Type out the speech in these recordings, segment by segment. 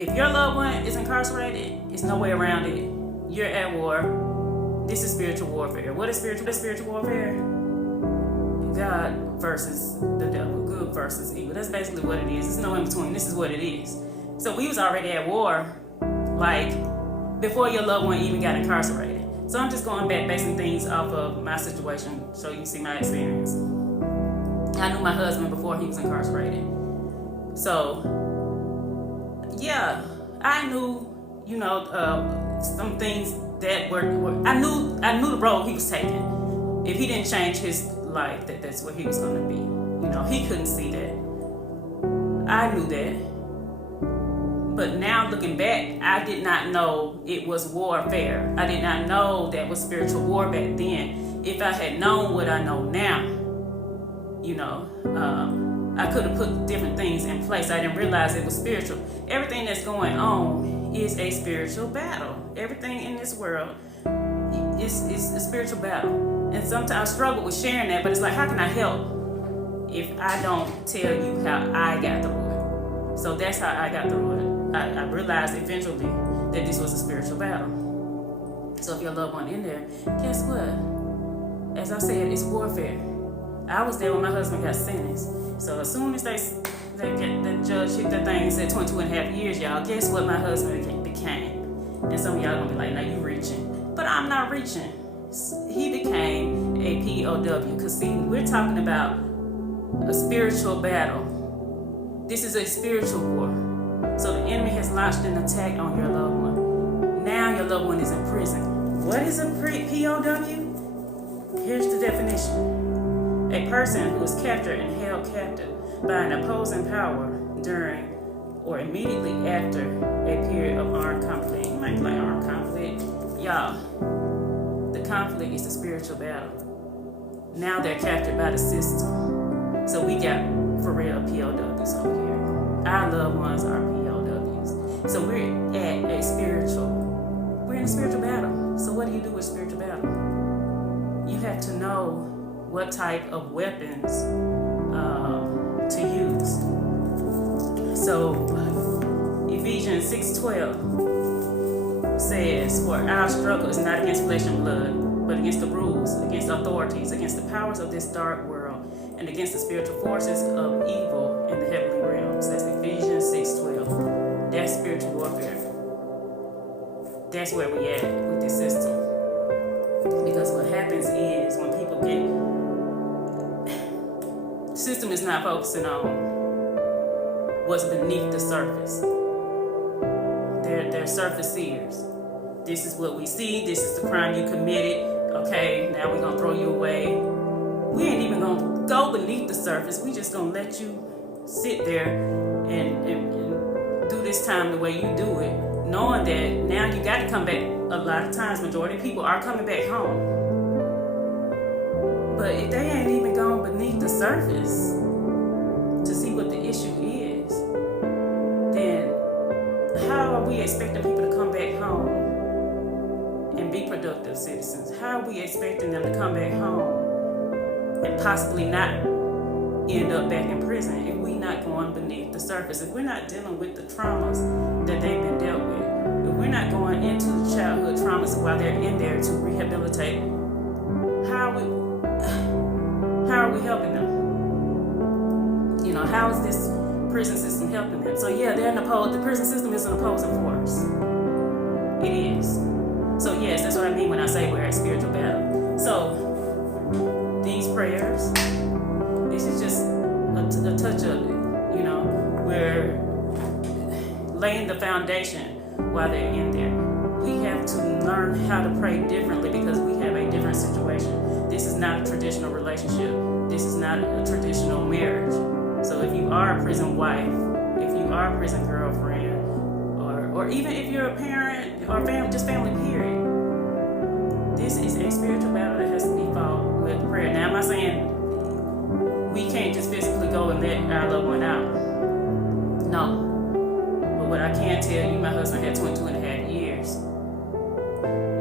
If your loved one is incarcerated, it's no way around it. You're at war. This is spiritual warfare. What is spiritual warfare? God versus the devil, good versus evil. That's basically what it is. There's no in between. This is what it is. So we was already at war, like, before your loved one even got incarcerated. So I'm just going back, basing things off of my situation so you can see my experience. I knew my husband before he was incarcerated. So, yeah, I knew, some things that were I knew the road he was taking. If he didn't change his life, that's where he was going to be. He couldn't see that. I knew that. But now looking back, I did not know it was warfare. I did not know that was spiritual war back then. If I had known what I know now, I could have put different things in place. I didn't realize it was spiritual. Everything that's going on is a spiritual battle. Everything in this world is a spiritual battle. And sometimes I struggle with sharing that, but it's like, how can I help if I don't tell you how I got through it? So that's how I got through it. I realized eventually that this was a spiritual battle. So if your loved one in there, guess what? As I said, it's warfare. I was there when my husband got sentenced. So as soon as the judge hit that thing and said 22 and a half years, y'all, guess what my husband became? And some of y'all gonna be like, now you reaching. But I'm not reaching. He became a POW. Because see, we're talking about a spiritual battle. This is a spiritual war. So the enemy has launched an attack on your loved one. Now your loved one is in prison. What is a POW? Here's the definition. A person who is captured and held captive by an opposing power during or immediately after a period of armed conflict. You might be like, armed conflict? Y'all, the conflict is the spiritual battle. Now they're captured by the system. So we got, for real, POWs over here. Our loved ones are POWs. So we're in a spiritual battle. So what do you do with spiritual battle? You have to know what type of weapons to use. So Ephesians 6:12 says, for our struggle is not against flesh and blood, but against the rules, against authorities, against the powers of this dark world, and against the spiritual forces of evil in the heavenly realms. That's Ephesians 6:12. That's spiritual warfare. That's where we at with this system. Because what happens is when people the system is not focusing on what's beneath the surface. They're surface seers. This is what we see. This is the crime you committed. Okay, now we're going to throw you away. We ain't even going to go beneath the surface. We just going to let you sit there and do this time the way you do it, knowing that now you got to come back. A lot of times, majority of people are coming back home. But if they ain't even gone beneath the surface to see what the issue is, then how are we expecting people to come back home and be productive citizens? How are we expecting them to come back home and possibly not end up back in prison if we're not going beneath the surface? If we're not dealing with the traumas that they've been dealt with, if we're not going into the childhood traumas while they're in there to rehabilitate, how are we helping them? How is this prison system helping them? So yeah, the prison system is an opposing force. It is. So yes, that's what I mean when I say we're at spiritual battle. So these prayers, this is just a touch of it. We're laying the foundation while they're in there. We have to learn how to pray differently because we have a different situation. This is not a traditional relationship. This is not a traditional marriage. So if you are a prison wife, if you are a prison girlfriend, or even if you're a parent or family period, this is a spiritual battle that has to be fought with prayer. Now, I'm not saying we can't just physically go and let our loved one out. No. But what I can tell you, my husband had 22 and a half years.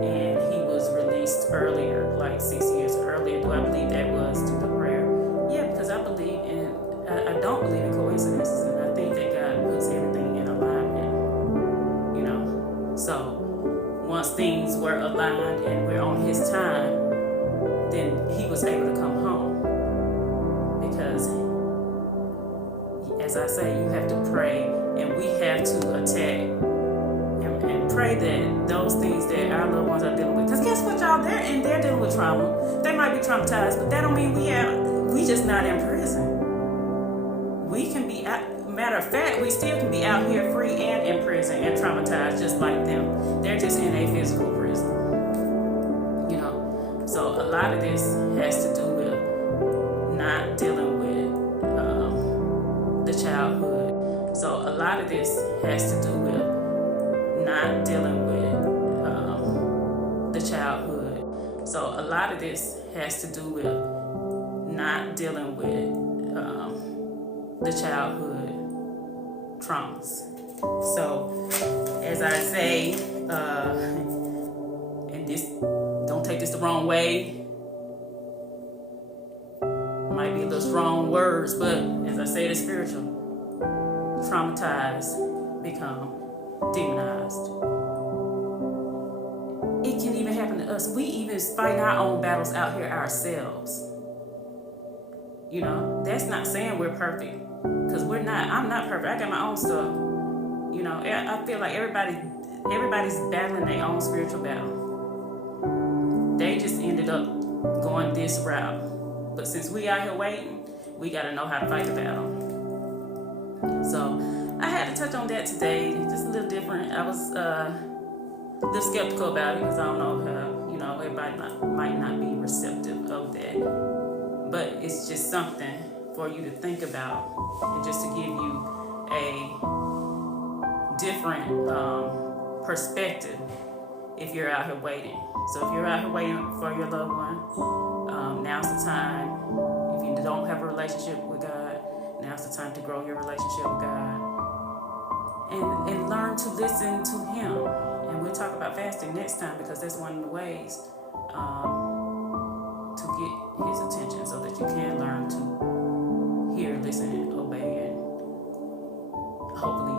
And he was released earlier, like 6 years earlier. Do I believe that was through the prayer? Yeah, because I believe I don't believe in coincidences. And I think that God puts everything in alignment. So once things were aligned and we're on his time, then he was able to come home. Because, as I say, you have to pray, and we have to attack and pray that those things that our loved ones are dealing with. Because guess what, y'all? They're dealing with trauma. They might be traumatized, but that don't mean we just not in prison. We can be out. Matter of fact, we still can be out here free and in prison and traumatized just like them. They're just in a physical prison. So a lot of this has to do with not dealing with the childhood. So a lot of this has to do with not dealing with the childhood. So a lot of this has to do with not dealing with the childhood traumas. So as I say, and this, don't take this the wrong way, might be a little strong words, but as I say, the spiritual, traumatized become demonized. It can even happen to us. We even fight our own battles out here ourselves. That's not saying we're perfect, because we're not. I'm not perfect. I got my own stuff. I feel like everybody's battling their own spiritual battle. They just ended up going this route. But since we out here waiting, we got to know how to fight the battle. So I had to touch on that today. Just a little different. I was a little skeptical about it, because I don't know how, everybody might not be receptive of that. But it's just something for you to think about, and just to give you a different perspective if you're out here waiting. So if you're out here waiting for your loved one, now's the time. If you don't have a relationship with God, now's the time to grow your relationship with God, and learn to listen to him. And we'll talk about fasting next time, because that's one of the ways to get his attention, so that you can learn to hear, listen, and obey, and hopefully,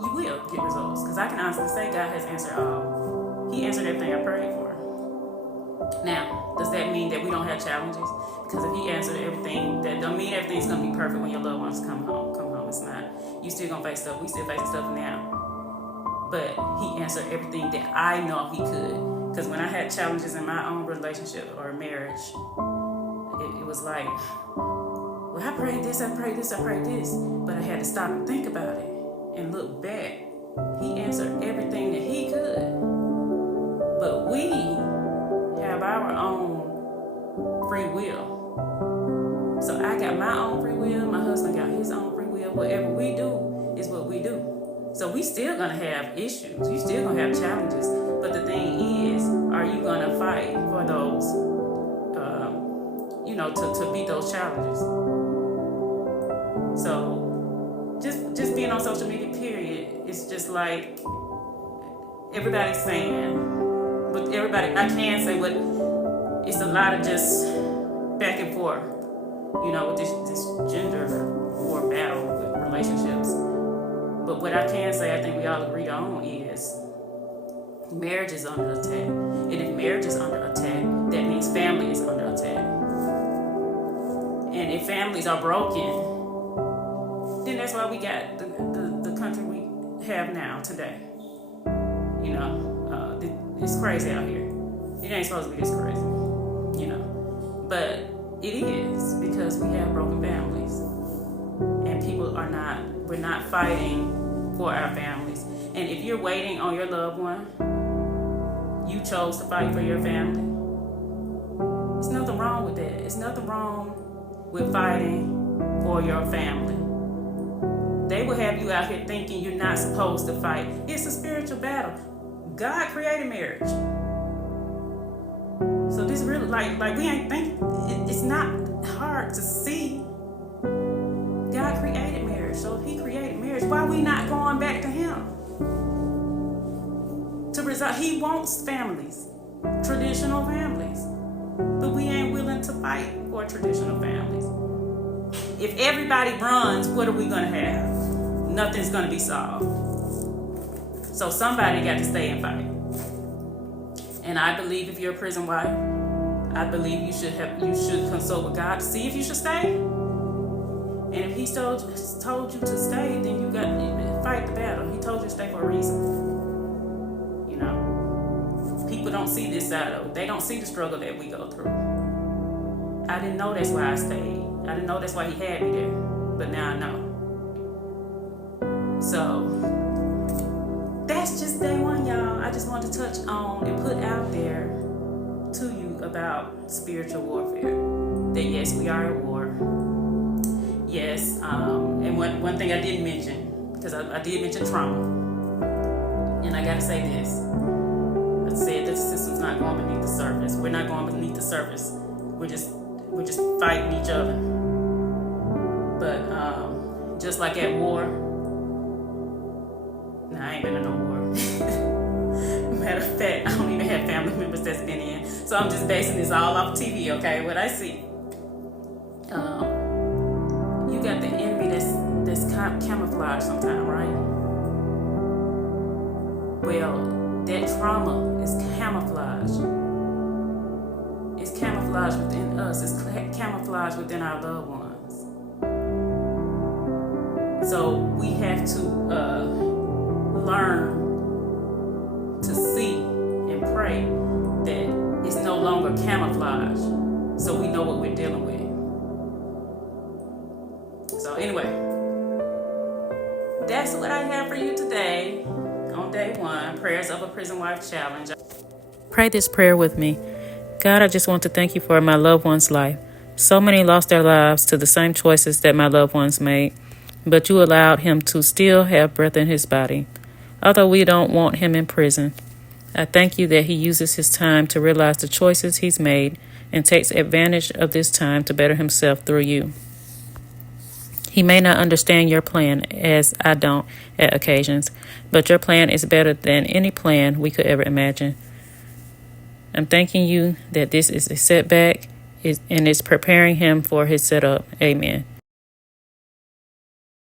you will get results. Because I can honestly say God has answered all. He answered everything I prayed for. Now, does that mean that we don't have challenges? Because if he answered everything, that don't mean everything's going to be perfect when your loved ones come home. It's not. You still going to face stuff. We still facing stuff now. But he answered everything that I know he could. Because when I had challenges in my own relationship or marriage, it was like, well, I prayed this. But I had to stop and think about it and look back. He answered everything that he could. But we have our own free will. So I got my own free will. My husband got his own free will. Whatever we do is what we do. So we still gonna have issues. You still gonna have challenges. But the thing is, are you gonna fight for those, to beat those challenges? So just being on social media, period, it's just like everybody's saying, but everybody, I can say what, it's a lot of just back and forth, with this gender war battle with relationships. But what I can say, I think we all agree on, is marriage is under attack. And if marriage is under attack, that means family is under attack. And if families are broken, then that's why we got the country we have now today. It's crazy out here. It ain't supposed to be this crazy, But it is, because we have broken families. And we're not fighting for our families. And if you're waiting on your loved one, you chose to fight for your family. There's nothing wrong with that. There's nothing wrong with fighting for your family. They will have you out here thinking you're not supposed to fight. It's a spiritual battle. God created marriage. So this really, like we ain't thinking, it's not hard to see. God created marriage. So if he created marriage, why are we not going back to him? To resolve, he wants families, traditional families. But we ain't willing to fight for traditional families. If everybody runs, what are we going to have? Nothing's going to be solved. So somebody got to stay and fight. And I believe if you're a prison wife, I believe you should consult with God to see if you should stay. And if He told you to stay, then you got to fight the battle. He told you to stay for a reason. You know, people don't see this side of it. They don't see the struggle that we go through. I didn't know that's why I stayed. I didn't know that's why He had me there. But now I know. So that's just day one, y'all. I just wanted to touch on and put out there to you about spiritual warfare. That yes, we are at war. Yes, and one thing I didn't mention, because I did mention trauma, and I gotta say this. I said that the system's not going beneath the surface. We're not going beneath the surface. We're just fighting each other. But just like at war, I ain't been in no war. Matter of fact, I don't even have family members that's been in. So I'm just basing this all off TV, okay? What I see. You got the enemy that's camouflaged sometimes, right? Well, that trauma is camouflaged. It's camouflaged within us. It's camouflaged within our loved ones. So we have to learn to see and pray that it's no longer camouflage, so we know what we're dealing with. So anyway, that's what I have for you today on day one, Prayers of a Prison Wife Challenge. Pray this prayer with me. God, I just want to thank you for my loved one's life. So many lost their lives to the same choices that my loved ones made, but you allowed him to still have breath in his body. Although we don't want him in prison, I thank you that he uses his time to realize the choices he's made and takes advantage of this time to better himself through you. He may not understand your plan, as I don't at occasions, but your plan is better than any plan we could ever imagine. I'm thanking you that this is a setback and it's preparing him for his setup. Amen.